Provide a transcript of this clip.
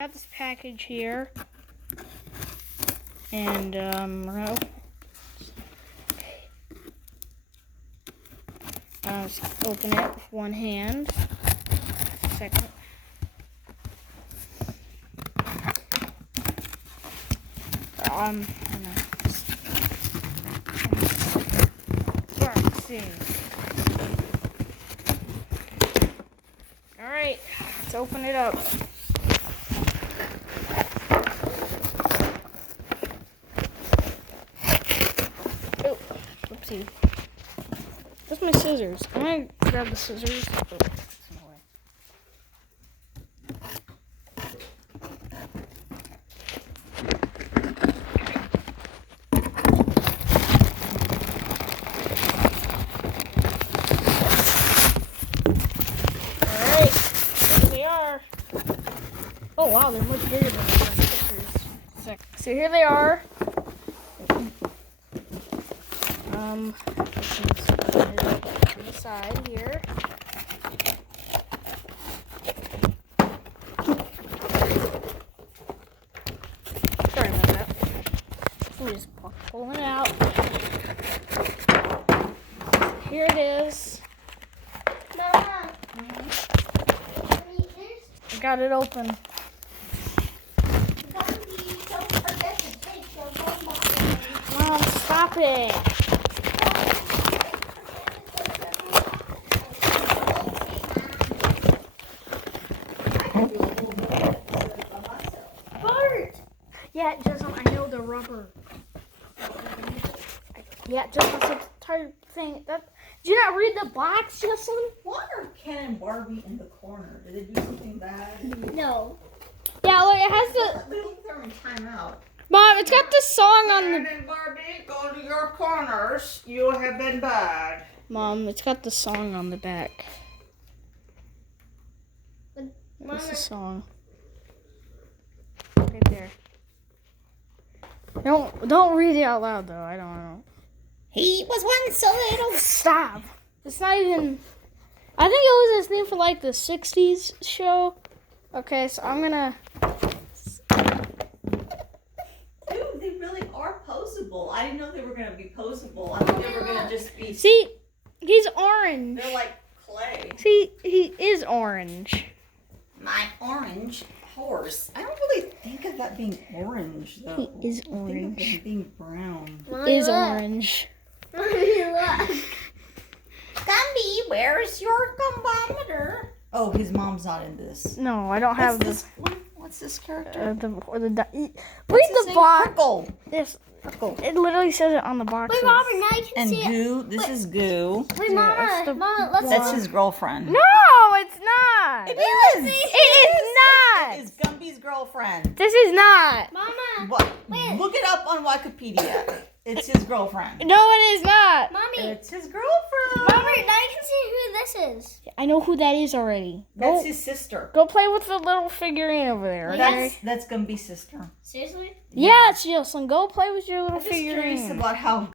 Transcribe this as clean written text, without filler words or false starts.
Got this package here, and just open it with one hand. Second. Let's see. All right, let's open it up. Oh, whoopsie. Where's my scissors? Can I grab the scissors? Oh, it's in the way. Alright, here they are. Oh wow, they're much bigger than the pictures. So here they are. On the side here. Sorry about that. I'm just pulling it out. Here it is. Mama, I got it open. Gumby, don't forget to take your phone. Mom, stop it. Bart! Yeah, it doesn't. I know the rubber. Yeah, it just has a tight thing. Did you not read the box, Jesselyn? Why are Ken and Barbie in the corner? Did they do something bad? No. Yeah, look, it has the. We don't throw in timeout. Mom, it's got the song on Ken the. and Barbie, go to your corners. You have been bad. Mom, it's got the song on the back. Mama. What's the song? Right there. Don't read it out loud though. I don't know. He was once a little. Stop. It's not even. I think it was his name for like the '60s show. Okay, so I'm gonna. Dude, they really are poseable. I didn't know they were gonna be poseable. I thought they were gonna just be. See, he's orange. They're like clay. See, he is orange. My orange horse. I don't really think of that being orange though. He is I think of orange. him being brown. Is orange. Mommy, look. Gumby, where's your gumbometer? Oh, his mom's not in this. No, I don't have What's this one? What's this character? Read What's his the name? box. Prickle. Yes, it literally says it on the box. Wait, Mama, now you can And see it. Goo. This is Goo. Wait, Yeah, that's the Mama, let's That's his girlfriend. No, it's not. It is. It is not. It is Gumby's girlfriend. This is not. Mama, What? Wait. Look it up on Wikipedia. It's his girlfriend. No, it is not. Mommy, It's his girlfriend. Mama, now you can see who this is. I know who that is already. That's his sister. Go play with the little figurine over there. Okay? That's Gumby's sister. Seriously? Yeah, it's Jocelyn. Go play with your little I'm just curious figurine. about how